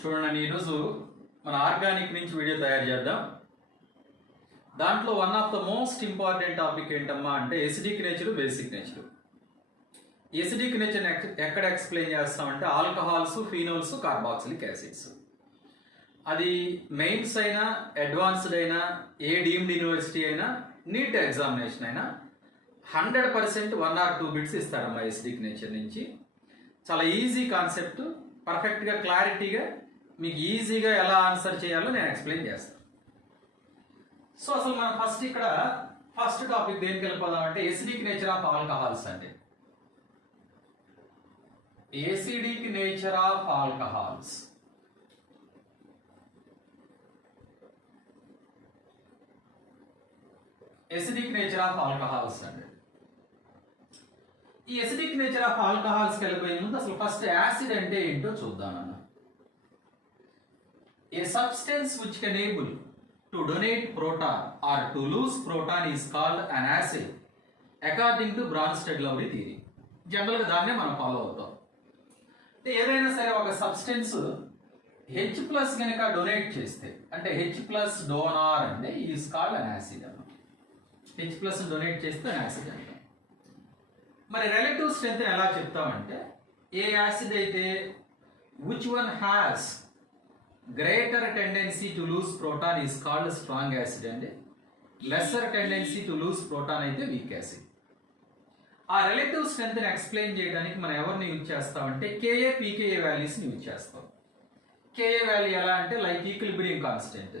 చూడండి, ఈరోజు మన ఆర్గానిక్ నుంచి వీడియో తయారు చేద్దాం. దాంట్లో one of the most important topic ఏంటమ్మా అంటే acidic nature, basic nature. Acidic nature ఎక్కడ ఎక్స్ప్లెయిన్ చేస్తామంటే ఆల్కహాల్స్, ఫీనోల్స్, కార్బాక్సిలిక్ యాసిడ్స్. అది మెయిన్స్ అయినా, అడ్వాన్స్డ్ అయినా, ఏ డీమ్డ్ యూనివర్సిటీ అయినా, నీట్ ఎగ్జామినేషన్ అయినా 100% 1 or 2 బిట్స్ ఇస్తారమ్మా ఎసిడిక్ నేచర్ నుంచి. చాలా ఈజీ కాన్సెప్ట్, పర్ఫెక్ట్గా క్లారిటీగా మీకు ఈజీగా ఎలా ఆన్సర్ చేయాలో నేను ఎక్స్ప్లెయిన్ చేస్తాను. సో అసలు మనం ఫస్ట్ టాపిక్ దేనికి వెళ్ళిపోదాం అంటే ఎసిడిక్ నేచర్ ఆఫ్ ఆల్కహాల్స్ అంటే. Acidic nature of alcohols. Acidic nature of alcohols అంటే ఈ ఎసిడిక్ నేచర్ ఆఫ్ ఆల్కహాల్స్కి వెళ్ళిపోయే ముందు అసలు ఫస్ట్ యాసిడ్ అంటే ఏంటో చూద్దాం అన్న. A substance which can able to donate proton or to lose proton is called an acid according to Bronsted Lowry theory. జనరల్గా దాన్నే మనం ఫాలో అవుతాం. అంటే ఏదైనా సరే ఒక సబ్స్టెన్స్ H+ కనుక డొనేట్ చేస్తే అంటే H+ డోనార్ అంటే ఈజ్ కాల్డ్ అన్ యాసిడ్ అన్నమాట. H+ డొనేట్ చేస్తే అన్ యాసిడ్ అంటే. మరి రిలేటివ్ స్ట్రెంత్ ఎలా చెప్తామంటే ఏ యాసిడ్ అయితే which one has greater tendency to lose proton is called strong acid అండి. Lesser tendency to lose proton అయితే వీక్ యాసిడ్. ఆ రిలేటివ్ స్ట్రెంత్ ని ఎక్స్ప్లెయిన్ చేయడానికి మనం ఎవరిని యూజ్ చేస్తామంటే KA, PKA వాల్యూస్ని యూజ్ చేస్తాం. KA వాల్యూ ఎలా అంటే like equilibrium constant.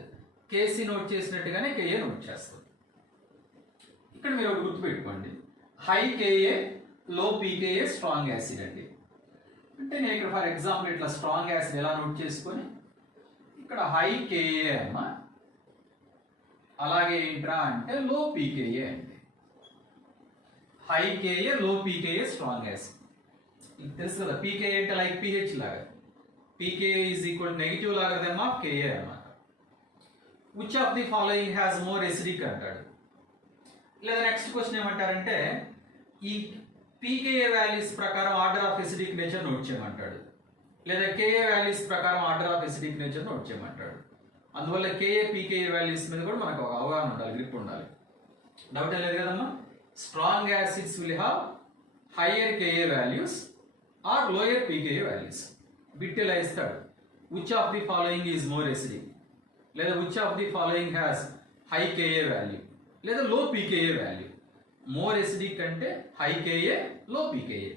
KC note చేసినట్టుగానే KA note చేస్తాం. ఇక్కడ మీరు ఒకటి గుర్తుపెట్టుకోండి, high KA, low PKA strong acid అండి. అంటే నేను ఇక్కడ ఫర్ ఎగ్జాంపుల్ ఇట్లా స్ట్రాంగ్ యాసిడ్ ఎలా నోట్ చేసుకొని ఇక్కడ హై KA అమ్మా, అలాగే ఏంట్రా అంటే లో PKA అండి. High KA, low PKA strong acid. ఇది తెలుసు కదా, PKA అంటే లైక్ pH లాగా. PKA ఈజ్ ఈక్వల్ నెగిటివ్ లాగదేమా KA అన్నమాట. Which of the following has more acidic అంటాడు. లేదా నెక్స్ట్ క్వశ్చన్ ఏమంటారంటే ఈ PKA వాల్యూస్ ప్రకారం order of acidic nature note చేయమంటాడు. లేదా KA వాల్యూస్ ప్రకారం order of acidic nature note చేయమంటాడు. అందువల్ల KA, PKA వాల్యూస్ మీద కూడా మనకు ఒక అవగాహన ఉండాలి, గ్రిప్ ఉండాలి. డౌట్ లేదు కదమ్మా. Strong acids will have higher KA values or lower PKA values. Bit ఇలా ఇస్తాడు, which of the following is more acidic, లేదా which of the following has high KA value, లేదా low PKA value. More acidic అంటే high KA, low PKA.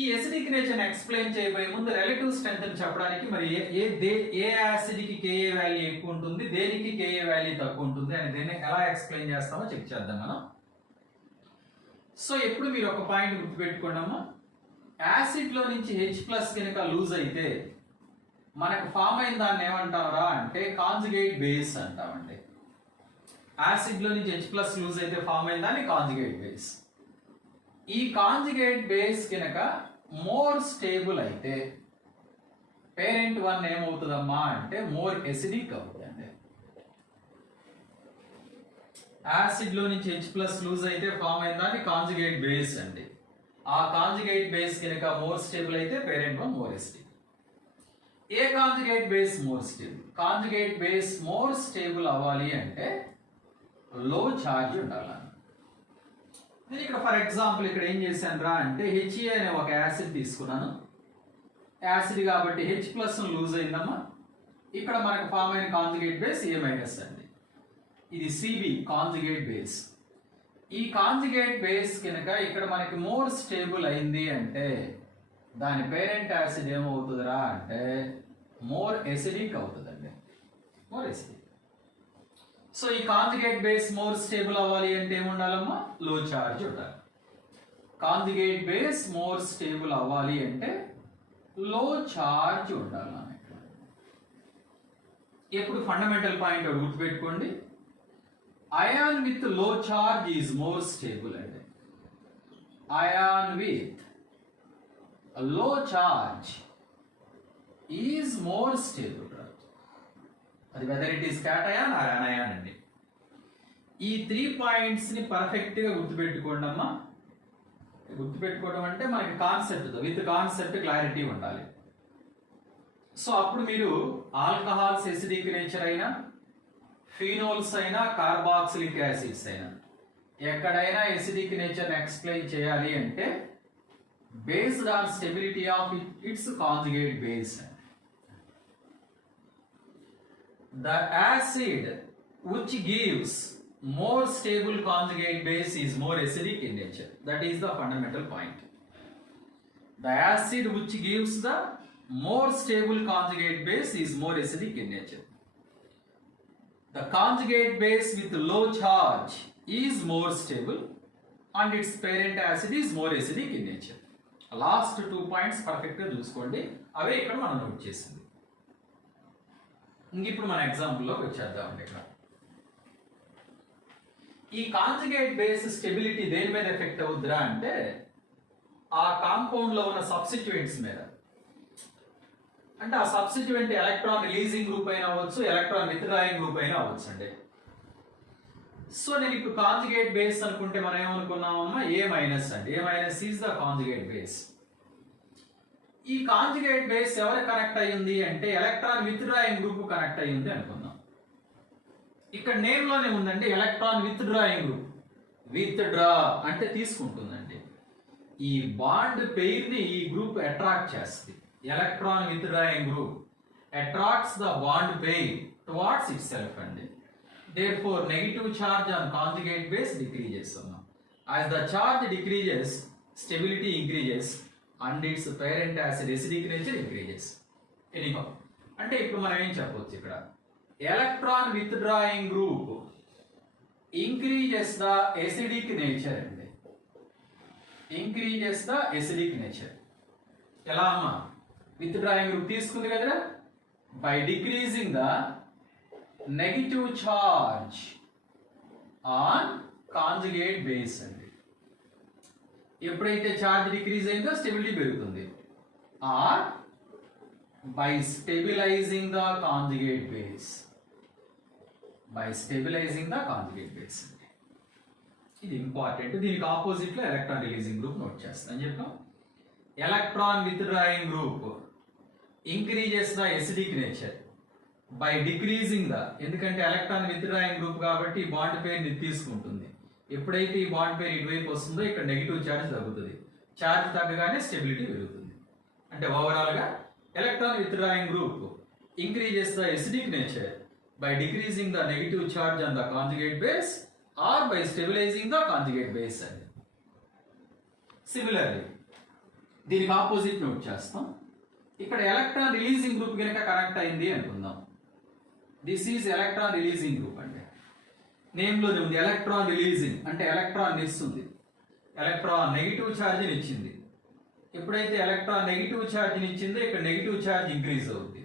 ఈ acidic nature explain చేయబోయే ముందు relative strength అని చెప్పడానికి మరి ఏ యాసిడ్ కి KA వాల్యూ ఎక్కువ ఉంటుంది, దేనికి KA వాల్యూ తక్కువ ఉంటుంది అని దీన్ని ఎలా ఎక్స్ప్లెయిన్ చేస్తామో చెక్ చేద్దాం మనం. సో ఎప్పుడు మీరు ఒక పాయింట్ గుర్తుపెట్టుకోండి అమ్మా, యాసిడ్ లో నుంచి H+ కనుక లూజ్ అయితే మనకు ఫామ్ అయిన దాన్ని ఏమంటారా అంటే కాంజుగేట్ బేస్ అంటామండి. యాసిడ్ లో నుంచి H+ లూజ్ అయితే ఫామ్ అయిన దాన్ని కాంజుగేట్ బేస్. ఈ కాంజుగేట్ బేస్ కనుక మోర్ స్టేబుల్ అయితే పేరెంట్ వన్ ఏమవుతుందమ్మా అంటే మోర్ ఎసిడిక్ అవుతుందండి. యాసిడ్ లో నుంచి H+ లూజ్ అయితే ఫామ్ అయిన దాన్ని కాంజుగేట్ బేస్ అండి. ఆ కాంజుగేట్ బేస్ కనుక మోర్ స్టేబుల్ అయితే పేరెంట్ వన్ మోర్ ఎసిడిక్. ఏ conjugate base more stable? Conjugate base more stable అవ్వాలి అంటే లో ఛార్జ్ ఉండాలి. నేను ఇక్కడ ఫర్ ఎగ్జాంపుల్ ఇక్కడ ఏం చేశాను రా అంటే HA అనే ఒక యాసిడ్ తీసుకున్నాను. యాసిడ్ కాబట్టి H+ లూజ్ అయిందమ్మా. ఇక్కడ మనకు ఫామ్ అయిన కాంజుగేట్ బేస్ A- అండి. ఇది CB కాంజుగేట్ బేస్. ఈ కాంజుగేట్ బేస్ కనుక ఇక్కడ మనకి మోర్ స్టేబుల్ అయింది అంటే దాని పేరెంట్ యాసిడ్ ఏమవుతుందిరా అంటే మోర్ ఎసిడిక్ అవుతుందండి. More acidic. సో ఈ కాంజుగేట్ బేస్ మోర్ స్టేబుల్ అవ్వాలి అంటే ఏముండాలమ్మా? లో ఛార్జ్ ఉండాలి. కాంజుగేట్ బేస్ మోర్ స్టేబుల్ అవ్వాలి అంటే లో ఛార్జ్ ఉండాలి. ఎప్పుడు ఫండమెంటల్ పాయింట్ గుర్తుపెట్టుకోండి, ion with low charge is more stable అండి. Ion with low charge is more stable. అది whether it is cation or anion అండి. ఈ 3 పాయింట్స్ ని పర్ఫెక్ట్ గా గుర్తుపెట్టుకోండి అమ్మా. గుర్తుపెట్టుకోవడం అంటే మనకి కాన్సెప్ట్ విత్ కాన్సెప్ట్ క్లారిటీ ఉండాలి. సో అప్పుడు మీరు ఆల్కహాల్స్ ఎసిడిక్ నేచర్ అయినా, ఫీనోల్స్ అయినా, కార్బాక్సిలిక్ యాసిడ్స్ అయినా ఎక్కడైనా ఎసిడిక్ నేచర్ ఎక్స్ప్లెయిన్ చేయాలి అంటే based on stability of its conjugate base. The acid which gives more stable conjugate base is more acidic in nature. That is the fundamental point. The acid which gives the more stable conjugate base is more acidic in nature. The conjugate base with low charge is more stable and its parent acid is more acidic in nature. Last 2 points perfect గా చూసుకోండి, అవే ఇక్కడ మనం note చేసింది. ఇంక ఇప్పుడు మన ఎగ్జాంపుల్లోకి వచ్చేద్దామండి. ఇక్కడ ఈ కాంజుగేట్ బేస్ స్టెబిలిటీ దేని మీద ఎఫెక్ట్ అవుద్దిరా అంటే ఆ కాంపౌండ్ లో ఉన్న సబ్స్టిట్యూయెంట్స్ మీద. అంటే ఆ సబ్స్టిట్యూయెంట్ ఎలక్ట్రాన్ రిలీజింగ్ గ్రూప్ అయినా అవ్వచ్చు, ఎలక్ట్రాన్ విత్డ్రాయింగ్ గ్రూప్ అయినా అవ్వచ్చు అండి. సో నేను ఇప్పుడు కాంజుగేట్ బేస్ అనుకుంటే మనం ఏమనుకున్నామమ్మా, ఏ మైనస్ అండి. A minus is the conjugate base. ఈ కాంజుగేట్ బేస్ ఎవరు కనెక్ట్ అయ్యింది అంటే ఎలక్ట్రాన్ విత్డ్రాయింగ్ గ్రూప్ కనెక్ట్ అయ్యింది అనుకుందాం. ఇక్కడ నేమ్ లోనే ఉందండి ఎలక్ట్రాన్ విత్డ్రాయింగ్ గ్రూప్. విత్డ్రా అంటే తీసుకుంటుందండి. ఈ బాండ్ పెయిర్ ని ఈ గ్రూప్ అట్రాక్ట్ చేస్తుంది. Electron withdrawing group attracts the bond pair towards it self అండి. Therefore, negative charge on conjugate base decreases. As the charge decreases, stability increases and its parent acid acidic nature increases. Anyhow, అంటే ఇప్పుడు మనం ఏం చెప్పవచ్చు ఇక్కడ, electron withdrawing group increases the acidic nature అండి. Increases the acidic nature. ఎలా అమ్మా, withdrawing group తీసుకుంది కదా, by decreasing the negative charge on conjugate base అండి. ఎప్పుడైతే చార్జ్ డిక్రీజ్ అయిందో స్టెబిలిటీ పెరుగుతుంది. Or by stabilising the conjugate base. By stabilising the conjugate base అండి. ఇది ఇంపార్టెంట్. దీనికి ఆపోజిట్ లో ఎలక్ట్రాన్ రిలీజింగ్ గ్రూప్ నోట్ చేస్తాను చెప్పాం. Electron withdrawing group increases the acidic nature by decreasing the, ఎందుకంటే ఎలక్ట్రాన్ విత్డ్రాయింగ్ గ్రూప్ కాబట్టి ఈ బాండ్ పేర్ ని తీసుకుంటుంది. ఎప్పుడైతే ఈ బాండ్ పేర్ ఇటువైపు వస్తుందో ఇక్కడ నెగిటివ్ చార్జ్ తగ్గుతుంది. చార్జ్ తగ్గగానే స్టెబిలిటీ పెరుగుతుంది. అంటే ఓవరాల్ గా electron withdrawing group increases the acidic nature by decreasing the negative charge on the conjugate base or by stabilising the conjugate base అని. సిమిలర్లీ దీనికి ఆపోజిట్ నోట్ చేస్తాం. ఇక్కడ ఎలక్ట్రాన్ రిలీజింగ్ గ్రూప్ కనుక connect అయింది అనుకుందాం. This is electron releasing group అంటే name లోనే ఉంది ఎలక్ట్రాన్ రిలీజింగ్ అంటే ఎలక్ట్రాన్ ఇస్తుంది. ఎలక్ట్రాన్ నెగిటివ్ ఛార్జ్ ఇచ్చింది. ఎప్పుడైతే ఎలక్ట్రాన్ నెగిటివ్ ఛార్జ్ ఇచ్చిందో ఇక్కడ నెగిటివ్ ఛార్జ్ ఇంక్రీజ్ అవుతుంది.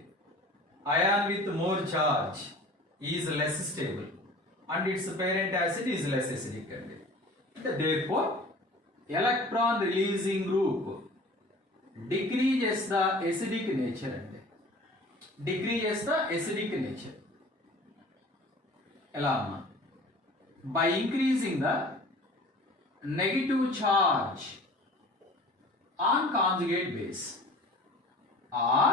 Anion with more charge is less stable and its parent acid is less acidic అండి. అంటే therefore electron releasing group decreases the acidic nature అండి. decreases the acidic nature. ఎలా అమ్మా, by increasing the negative charge on conjugate base or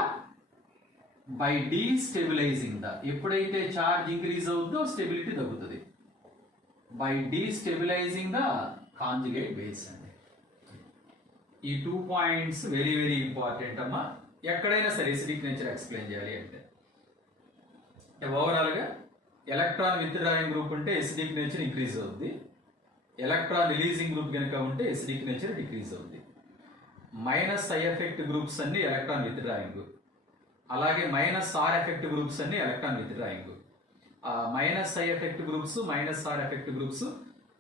by destabilizing the, ఎప్పుడైతే charge increase అవుతుందో stability తగ్గుతుంది. by destabilizing the conjugate base అండి. ఈ 2 points very very important అమ్మా. ఎక్కడైనా సరే ఎసిడిక్ నేచర్ ఎక్స్ప్లెయిన్ చేయాలి అంటే ఓవరాల్ గా ఎలక్ట్రాన్ విత్డ్రాయింగ్ గ్రూప్ ఉంటే ఎసిడిక్ నేచర్ ఇంక్రీజ్ అవుతుంది. ఎలక్ట్రాన్ రిలీజింగ్ గ్రూప్ కనుక ఉంటే ఎసిడిక్ నేచర్ డిక్రీజ్ అవుతుంది. మైనస్ ఐ ఎఫెక్ట్ గ్రూప్స్ అన్ని ఎలక్ట్రాన్ విత్డ్రాయింగ్ గ్రూప్, అలాగే మైనస్ ఆర్ ఎఫెక్ట్ గ్రూప్స్ అన్ని electron withdrawing group. Minus I effect groups, minus R effect groups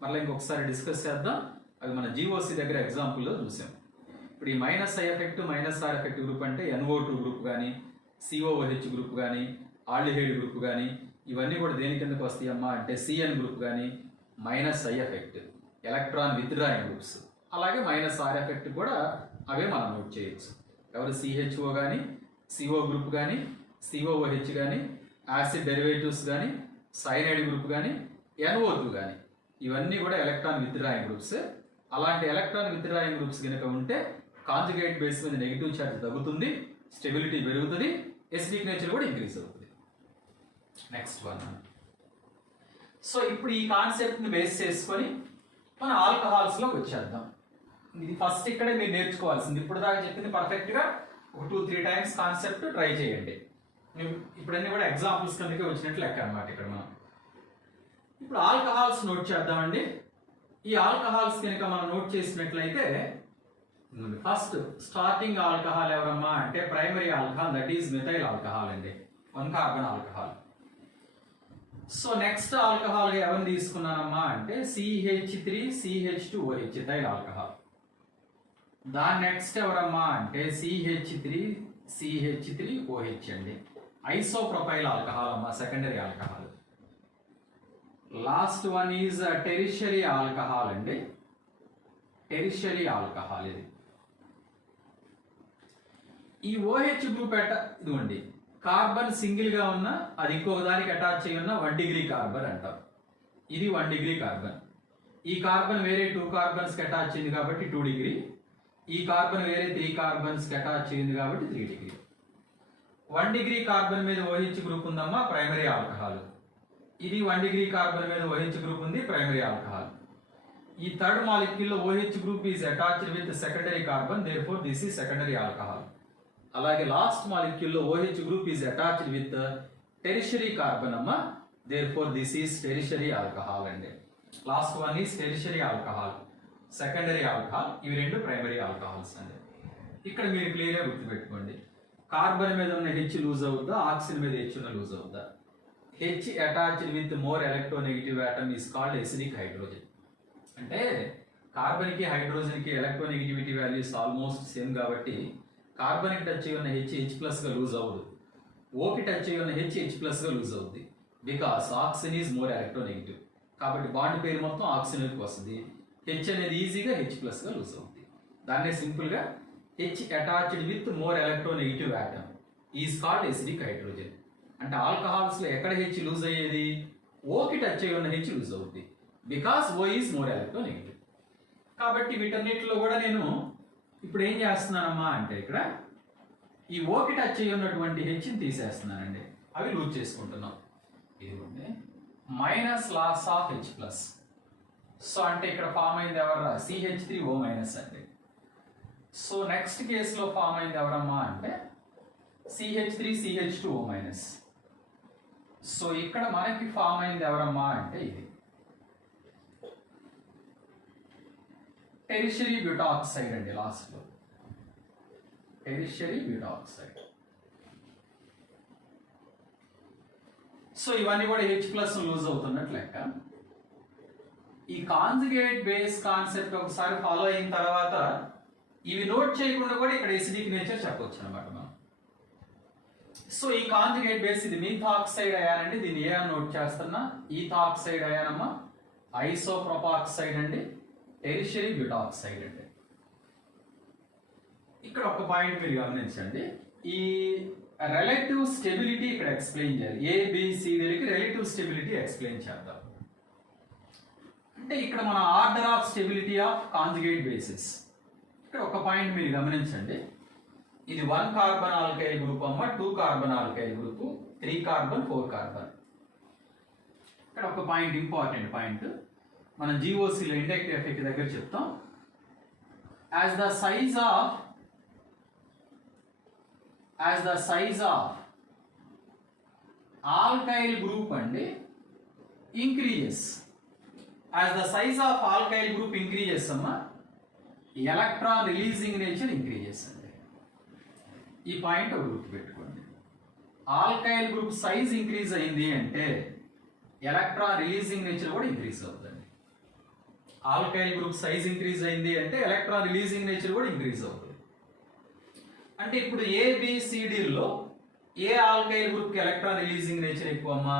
మళ్ళీ ఇంకొకసారి discuss చేద్దాం. అవి మన జీఓసి దగ్గర ఎగ్జాంపుల్లో చూసాం. ఇప్పుడు ఈ minus I effect, minus R effect group అంటే NO2 గ్రూప్ కానీ, COOH గ్రూప్ కానీ, ఆల్డిహైడ్ గ్రూప్ కానీ, ఇవన్నీ కూడా దేని కిందకు వస్తాయి అమ్మా అంటే CN గ్రూప్ కానీ, minus I effect electron withdrawing groups. అలాగే మైనస్ ఆర్ ఎఫెక్ట్ కూడా అవే మనం నోట్ చేయొచ్చు. ఎవరు CHO కానీ, CO గ్రూప్ కానీ, COOH కానీ, యాసిడ్ డెరివేటివ్స్ కానీ, సైనైడ్ గ్రూప్ కానీ, NO2 కానీ, ఇవన్నీ కూడా ఎలక్ట్రాన్ విత్డ్రాయింగ్ గ్రూప్స్. అలాంటి ఎలక్ట్రాన్ విత్డ్రాయింగ్ గ్రూప్స్ కనుక ఉంటే కాంజుగేట్ బేస్ మీద నెగిటివ్ ఛార్జ్ తగ్గుతుంది, స్టెబిలిటీ పెరుగుతుంది, ఎసిడిక్ నేచర్ కూడా ఇంక్రీజ్ అవుతుంది. Next one. సో ఇప్పుడు ఈ కాన్సెప్ట్ని బేస్ చేసుకొని మన ఆల్కహాల్స్లోకి వచ్చేద్దాం. ఇది ఫస్ట్ ఇక్కడే మీరు నేర్చుకోవాల్సింది. ఇప్పుడు దాకా చెప్పింది పర్ఫెక్ట్గా ఒక 2-3 టైమ్స్ కాన్సెప్ట్ ట్రై చేయండి. ఇప్పుడన్నీ కూడా ఎగ్జాంపుల్స్ కిందకే వచ్చినట్లు లెక్క అనమాట. ఇక్కడ మనం ఇప్పుడు ఆల్కహాల్స్ నోట్ చేద్దామండి. ఈ ఆల్కహాల్స్ కనుక మనం నోట్ చేసినట్లయితే ఫస్ట్ స్టార్టింగ్ ఆల్కహాల్ ఎవరమ్మా అంటే primary alcohol, that is methyl alcohol అండి, 1 carbon alcohol. So next alcohol ఎవరిని తీసుకున్నానమ్మా అంటే CH3CH2OH ఇథైల్ ఆల్కహాల్. దాని నెక్స్ట్ ఎవరమ్మా అంటే CH3CH3OH అండి, ఐసోప్రొపైల్ ఆల్కహాల్ అమ్మా, secondary alcohol. Last one is tertiary alcohol అండి, టెరిషరీ ఆల్కహాల్. ఇది ఈ OH గ్రూప్ ఇదిగోండి కార్బన్ సింగిల్ గా ఉన్న అది ఇంకొక దానికి అటాచ్ అయి ఉన్న 1 డిగ్రీ కార్బన్ అంటాం. ఇది 1 డిగ్రీ కార్బన్. ఈ కార్బన్ వేరే 2 కార్బన్స్ కి అటాచ్ అయింది కాబట్టి 2 డిగ్రీ. ఈ కార్బన్ వేరే 3 కార్బన్స్ కి అటాచ్ అయింది కాబట్టి 3 డిగ్రీ. 1 డిగ్రీ కార్బన్ మీద OH గ్రూప్ ఉందమ్మా, ప్రైమరీ ఆల్కహాల్. ఇది 1 డిగ్రీ కార్బన్ మీద OH గ్రూప్ ఉంది, ప్రైమరీ ఆల్కహాల్. ఈ థర్డ్ మాలిక్యూల్ లో OH group is attached with secondary carbon, therefore this is secondary alcohol. అలాగే లాస్ట్ మాలిక్యూల్ లో OH group is attached with tertiary carbon అమ్మా, therefore this is tertiary alcohol అండి. Last one is tertiary alcohol, secondary alcohol. ఇవి రెండు primary alcohols అండి. ఇక్కడ మీరు clear గా గుర్తుపెట్టుకోండి, కార్బన్ మీద ఉన్న H లూజ్ అవుద్దా, ఆక్సిజన్ మీద H ఉన్న లూజ్ అవుద్దా. H attached with more electronegative atom is called acidic hydrogen. అంటే కార్బన్ కి హైడ్రోజన్ కి ఎలక్ట్రోనెగటివిటీ వాల్యూస్ ఆల్మోస్ట్ సేమ్ కాబట్టి కార్బన్ కి టచ్ అయ్యి ఉన్న H ప్లస్ గా లూజ్ అవ్వదు, O కి టచ్ అయ్యి ఉన్న H ప్లస్ గా లూజ్ అవుద్ది, because oxygen is more electronegative. కాబట్టి బాండ్ పేరు మొత్తం ఆక్సిజన్ కి వస్తుంది. H అనేది ఈజీగా H ప్లస్ గా లూజ్ అవుతుంది. దాన్నే సింపుల్ గా H attached with more electronegative atom is called acidic hydrogen. అంటే ఆల్కహాల్స్ లో ఎక్కడ H లూజ్ అయ్యేది, O కి టచ్ అయ్యి ఉన్న H లూజ్ అవుతుంది, because O is more electronegative. కాబట్టి వీటన్నిటిలో కూడా నేను ఇప్పుడు ఏం చేస్తున్నానమ్మా అంటే ఇక్కడ ఈ O కి టచ్ అయ్యి ఉన్నటువంటి H ని తీసేస్తున్నానండి, అవి లూజ్ చేసుకుంటున్నాం. ఇదిగోండి minus loss of H plus. So అంటే ఇక్కడ ఫామ్ అయింది ఎవరా, CH3O మైనస్ అండి. సో నెక్స్ట్ కేసులో ఫామ్ అయింది ఎవరమ్మా అంటే CH3CH2O మైనస్. సో ఇక్కడ మనకి ఫామ్ అయింది ఎవరమ్మా అంటే ఇది టెరిషరీ బ్యూటాక్సైడ్ అండి. లాస్ట్ లో టెరిషరీ బ్యూటాక్సైడ్. సో ఇవన్నీ కూడా H ప్లస్ లూజ్ అవుతున్నట్టు లెక్క. ఈ కాంజుగేట్ బేస్ కాన్సెప్ట్ ఒకసారి ఫాలో అయిన తర్వాత ఇవి నోట్ చేయకుండా కూడా ఇక్కడ ఎసిడిక్ నేచర్ చెప్పొచ్చు అనమాట మనం. సో ఈ కాంజుగేట్ బేస్ ఇది మీథాక్సైడ్ అయానండి, దీన్ని ఏ అని నోట్ చేస్తున్నా, ఈథాక్సైడ్ అయానమ్మా, ఐసోప్రోపాక్సైడ్ అండి, టెరిషరీ బ్యూటాక్సైడ్ అండి. ఇక్కడ ఒక పాయింట్ మీరు గమనించండి, ఈ రిలేటివ్ స్టెబిలిటీ ఇక్కడ ఎక్స్ప్లెయిన్ చేయాలి. ABCDలకి రిలేటివ్ స్టెబిలిటీ ఎక్స్ప్లెయిన్ చేద్దాం. అంటే ఇక్కడ మన order of stability of conjugate basis. ఇక్కడ ఒక పాయింట్ మీరు గమనించండి, ఇది 1 కార్బన్ ఆల్కైల్ గ్రూప్ అమ్మ, 2 carbon alkyl group, 3 carbon 4 carbon. ఇక్కడ ఒక పాయింట్ ఇంపార్టెంట్ పాయింట్ మనం GOCలో ఇండక్టివ్ ఎఫెక్ట్ దగ్గర చెప్తాం. As the size of alkyl group అండి increases, as the size of alkyl group increases అమ్మా, ఎలక్ట్రాన్ రిలీజింగ్ నేచర్ ఇంక్రీజెస్ అండి. ఈ పాయింట్ ఒక గుర్తుపెట్టుకోండి, ఆల్కైల్ గ్రూప్ సైజ్ ఇంక్రీజ్ అయింది అంటే ఎలక్ట్రాన్ రిలీజింగ్ నేచర్ కూడా ఇంక్రీజ్ అవుతుంది. ఆల్కైల్ గ్రూప్ సైజ్ ఇంక్రీజ్ అయింది అంటే ఎలక్ట్రాన్ రిలీజింగ్ నేచర్ కూడా ఇంక్రీజ్ అవుతుంది. అంటే ఇప్పుడు ABCDలో ఏ ఆల్కైల్ గ్రూప్ కి ఎలక్ట్రాన్ రిలీజింగ్ నేచర్ ఎక్కువ అమ్మా,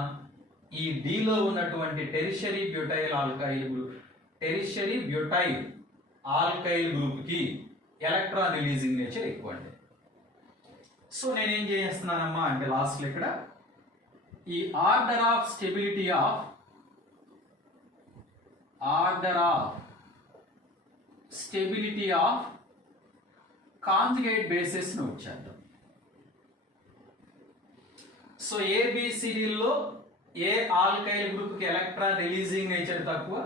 ఈ డిలో ఉన్నటువంటి tertiary butyl alkyl group, tertiary butyl alkyl group కి ఎలక్ట్రాన్ రిలీజింగ్ నేచర్ ఎక్కువ అండి. సో నేనేం చేస్తున్నానమ్మా అంటే లాస్ట్ లో ఇక్కడ ఈ order of stability of conjugate basis note చేద్దాం. సో ఏబిసిడిలో ఏ ఆల్కైల్ గ్రూప్ కి ఎలక్ట్రాన్ రిలీజింగ్ నేచర్ తక్కువ,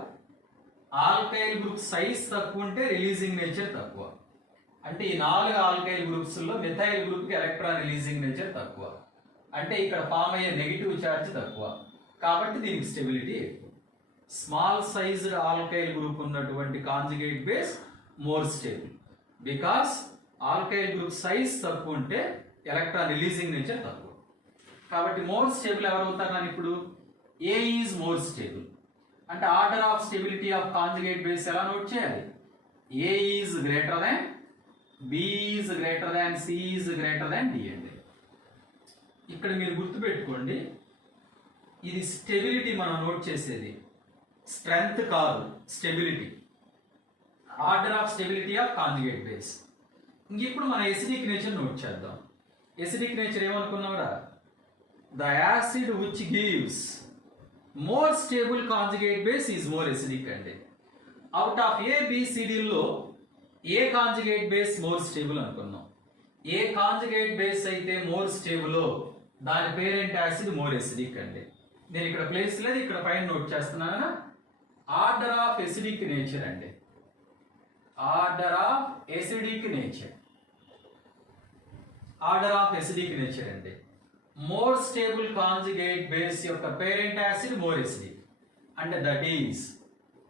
ఆల్కైల్ గ్రూప్ సైజ్ తక్కువ ఉంటే రిలీజింగ్ నేచర్ తక్కువ. అంటే ఈ 4 ఆల్కైల్ గ్రూప్స్ లో మిథైల్ గ్రూప్ కి ఎలక్ట్రాన్ రిలీజింగ్ నేచర్ తక్కువ. అంటే ఇక్కడ ఫామ్ అయ్యే నెగిటివ్ ఛార్జ్ తక్కువ, కాబట్టి దీనికి స్టెబిలిటీ ఎక్కువ. స్మాల్ సైజ్డ్ ఆల్కైల్ గ్రూప్ ఉన్నటువంటి conjugate base more stable, because alkyl group size తక్కువ ఉంటే ఎలక్ట్రాన్ రిలీజింగ్ నేచర్ తక్కువ. కాబట్టి మోర్ స్టేబుల్ ఎవరు అవుతారు ఇప్పుడు? A is more stable. అంటే order of stability of conjugate base ఎలా నోట్ చేయాలి? A is greater than, B is greater than, C is greater than D అండి. ఇక్కడ మీరు గుర్తుపెట్టుకోండి, ఇది స్టెబిలిటీ మనం నోట్ చేసేది, స్ట్రెంగ్త్ కాదు, stability. Order of stability of conjugate base. ఇంక ఇప్పుడు మన ఎసిడిక్ నేచర్ నోట్ చేద్దాం. ఎసిడిక్ నేచర్ ఏమనుకున్నావురా? The acid which gives more stable conjugate base is more acidic అండి. అవుట్ ఆఫ్ ఏబిసిడిలో A conjugate base more stable అనుకున్నాం. A conjugate base అయితే more stable దాని పేరెంట్ యాసిడ్ మోర్ ఎసిడిక్ అండి. నేను ఇక్కడ ప్లేస్ లేదు, ఇక్కడ పైన నోట్ చేస్తున్నాను. ఆర్డర్ ఆఫ్ ఎసిడిక్ నేచర్ అండి, order of acidic nature, order of acidic nature అండి. మోర్ స్టేబుల్ కాంజుగేట్ బేస్ యొక్క పేరెంట్ యాసిడ్ మోర్ ఎసిడిక్. అంటే that is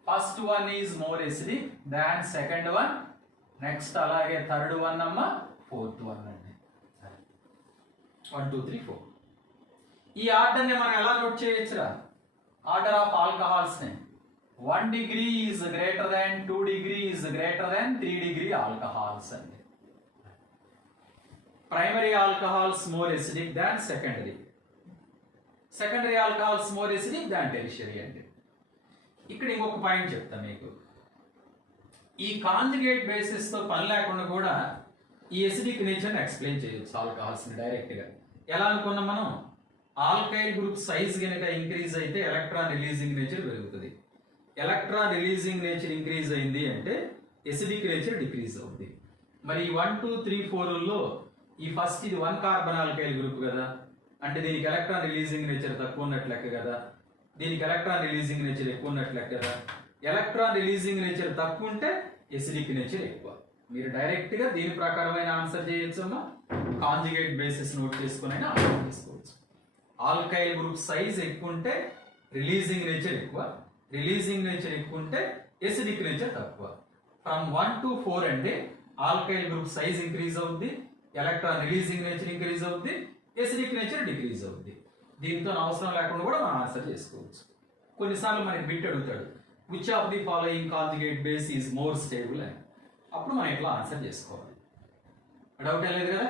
first one is more acidic than second one, next అలాగే third one అమ్మ, fourth one అండి. 1 2 3 4. ఈ order ని మనం ఎలా నోట్ చేయొచ్చురా? ఆర్డర్ ఆఫ్ ఆల్కహాల్స్ ని 1 degree is greater than, 2 degree is greater than, 3 degree alcohols అండి. Primary alcohols more acidic than secondary, secondary alcohols more acidic than tertiary అండి. ఇక్కడ ఇంకొక పాయింట్ చెప్తా మీకు. ఈ కాంజుగేట్ బేసిస్ తో పని లేకుండా కూడా ఈ ఎసిడిక్ నేచర్ని ఎక్స్ప్లెయిన్ చేయొచ్చు ఆల్కహాల్స్ ని డైరెక్ట్ గా. ఎలా అనుకున్నాం మనం? ఆల్కైల్ గ్రూప్ సైజ్ కనుక ఇంక్రీజ్ అయితే ఎలక్ట్రాన్ రిలీజింగ్ నేచర్ పెరుగుతుంది. ఎలక్ట్రాన్ రిలీజింగ్ నేచర్ ఇంక్రీజ్ అయింది అంటే ఎసిడిక్ నేచర్ డిక్రీజ్ అవుతుంది. మరి 1 2 3 4లో ఈ ఫస్ట్ ఇది 1 కార్బన్ ఆల్కైల్ గ్రూప్ కదా, అంటే దీనికి ఎలక్ట్రాన్ రిలీజింగ్ నేచర్ తక్కువ ఉన్నట్లు లెక్క కదా, దీనికి ఎలక్ట్రాన్ రిలీజింగ్ నేచర్ ఎక్కువ ఉన్నట్లు లెక్క కదా. ఎలక్ట్రాన్ రిలీజింగ్ నేచర్ తక్కువ ఉంటే ఎసిడిక్ నేచర్ ఎక్కువ. మీరు డైరెక్ట్ గా దీని ప్రకారమైన ఆన్సర్ చేయొచ్చు అమ్మా. కాంజుగేట్ బేసిస్ నోట్ చేసుకుని అయినా ఆన్సర్ చేసుకోవచ్చు. ఆల్కైల్ గ్రూప్ సైజ్ ఎక్కువ ఉంటే రిలీజింగ్ నేచర్ ఎక్కువ, రిలీజింగ్ నేచర్ ఎక్కువ ఉంటే ఎసిడిక్ నేచర్ తక్కువ. ఫ్రమ్ 1 to 4 అంటే ఆల్కైల్ గ్రూప్ సైజ్ ఇంక్రీజ్ అవుద్ది, ఎలక్ట్రాన్ రిలీజింగ్ నేచర్ ఇంక్రీజ్ అవుద్ది, ఎసిడిక్ నేచర్ డిక్రీజ్ అవుద్ది. దీంతో అవసరం లేకుండా కూడా మనం ఆన్సర్ చేసుకోవచ్చు. కొన్నిసార్లు మనకి బిట్ అడుగుతాడు, which of the following conjugate base is more stable అని. అప్పుడు మనం ఇట్లా ఆన్సర్ చేసుకోవాలి. డౌట్ ఏం లేదు కదా.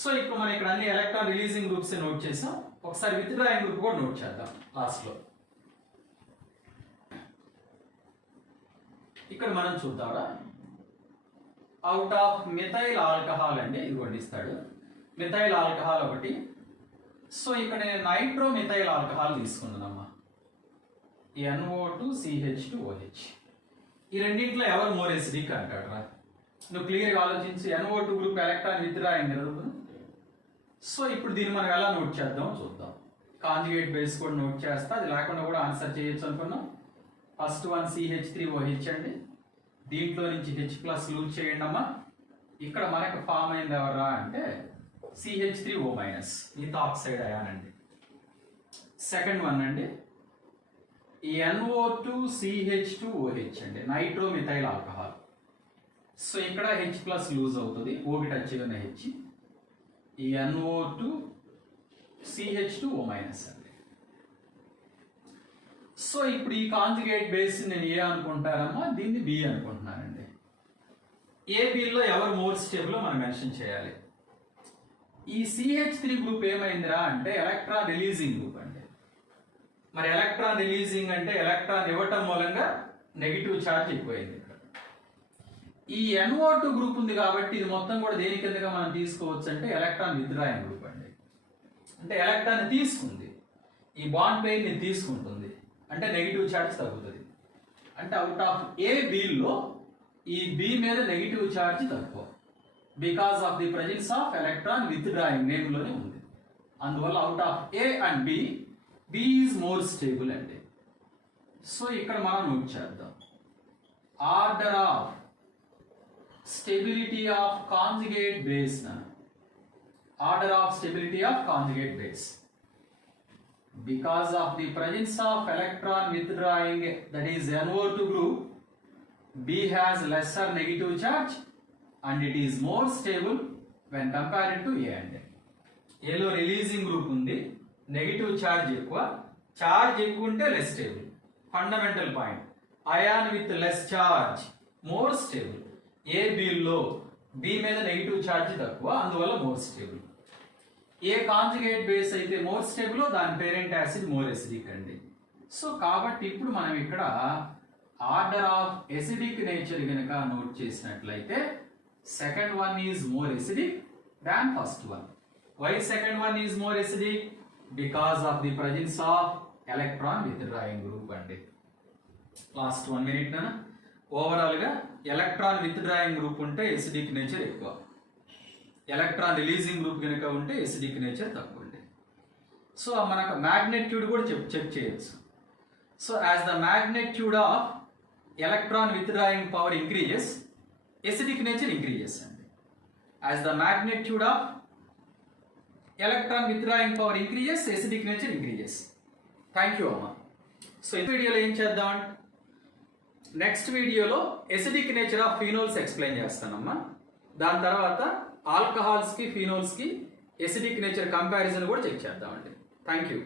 సో ఇప్పుడు మనం ఇక్కడ అన్ని ఎలక్ట్రాన్ రిలీజింగ్ గ్రూప్స్ నోట్ చేసాం. ఒకసారి విత్ డ్రాయింగ్ గ్రూప్ కూడా నోట్ చేద్దాం లాస్ట్ లో. ఇక్కడ మనం చూద్దాంరా, అవుట్ ఆఫ్ మిథైల్ ఆల్కహాల్ అండి, ఇదిగోండి ఇస్తాడు మిథైల్ ఆల్కహాల్ ఒకటి. సో ఇక్కడ నేను నైట్రో మిథైల్ ఆల్కహాల్ తీసుకున్నానమ్మా, NO2CH2OH. ఈ రెండింటిలో ఎవరు మోర్ ఎసిడిక్ అంటాడు రా. నువ్వు క్లియర్గా ఆలోచించి NO2 group electron with drawing జరుగుతుంది. సో ఇప్పుడు దీన్ని మనం ఎలా నోట్ చేద్దాం చూద్దాం. కాంజుగేట్ బేస్ కూడా నోట్ చేస్తా, అది లేకుండా కూడా ఆన్సర్ చేయొచ్చు అనుకున్నాం. ఫస్ట్ వన్ CH3OH అండి, దీంట్లో నుంచి H+ లూజ్ చేయండి అమ్మా. ఇక్కడ మనకు ఫామ్ అయింది ఎవరా అంటే CH3O- ఈథ ఆక్సైడ్ అయాన్ అండి. సెకండ్ వన్ అండి ఈ NO2CH2OH అండి, నైట్రో మిథైల్ ఆల్కహాల్. సో ఇక్కడ H+ లూజ్ అవుతుంది, ఓకి టచ్ అయిన H, ఈ NO2CH2O- అండి. సో ఇప్పుడు ఈ కాంజుగేట్ బేస్ నేను ఏ అనుకుంటారమ్మా, దీన్ని బి అనుకుంటున్నానండి. ఏబిలో ఎవరు మోర్ స్టేబుల్ మనం మెన్షన్ చేయాలి. ఈ CH3 గ్రూప్ ఏమైందిరా అంటే ఎలక్ట్రాన్ రిలీజింగ్ గ్రూప్ అండి. మరి ఎలక్ట్రాన్ రిలీజింగ్ అంటే ఎలక్ట్రాన్ ఇవ్వటం మూలంగా నెగిటివ్ ఛార్జ్ ఎక్కువైంది. ఈ NO2 గ్రూప్ ఉంది కాబట్టి ఇది మొత్తం కూడా దేని కిందగా మనం తీసుకోవచ్చు అంటే ఎలక్ట్రాన్ విత్డ్రాయింగ్ గ్రూప్ అండి. అంటే ఎలక్ట్రాన్ తీసుకుంది, ఈ బాండ్ పెయిర్ ని తీసుకుంటుంది, అంటే నెగిటివ్ ఛార్జ్ తగ్గుతుంది. అంటే అవుట్ ఆఫ్ ఏబిలో ఈ బి మీద నెగిటివ్ ఛార్జ్ తక్కువ, because of the presence of electron withdrawing name లోనే ఉంది. అందువల్ల out of A and B B is more stable అండి. సో ఇక్కడ మనం నోట్ చేద్దాం. Order of stability of conjugate base. Order of stability of conjugate base. Because of the presence of electron withdrawing, that is NO2 group, B has lesser negative charge and it is more stable when compared to A and A. A లో releasing group ఉంది, negative charge ఎక్కువ, charge ఎక్కువ ఉంటే less stable. Fundamental point. Anion with less charge more stable. A బిలో B మీద negative charge తక్కువ, అందువల్ల more stable. A conjugate base అయితే మోర్ స్టేబుల్, దాని పేరెంట్ యాసిడ్ మోర్ ఎసిడిక్ అండి. సో కాబట్టి ఇప్పుడు మనం ఇక్కడ ఆర్డర్ ఆఫ్ ఎసిడిక్ నేచర్ కనుక నోట్ చేసినట్లయితే second one is more acidic than first one. Why second one is more acidic? Because of the presence of electron withdrawing group అండి. Last 1 minute overall గా electron withdrawing group ఉంటే acidic nature ఎక్కువ, electron releasing group కనుక ఉంటే acidic nature తక్కువ అండి. So మనకు magnitude కూడా చెక్ చేయొచ్చు. So as the magnitude of electron withdrawing power increases, acidic nature increases అండి. As the magnitude of electron withdrawing power increases, acidic nature increases. Thank you అమ్మా. So ఈ వీడియోలో ఏం చేద్దాం, నెక్స్ట్ వీడియోలో acidic nature of phenols explain చేస్తానమ్మా. దాని తర్వాత ఆల్కహాల్స్ కి ఫినోల్స్ కి ఎసిడిక్ నేచర్ కంపారిజన్ కూడా చెక్ చేద్దామండి. Thank you.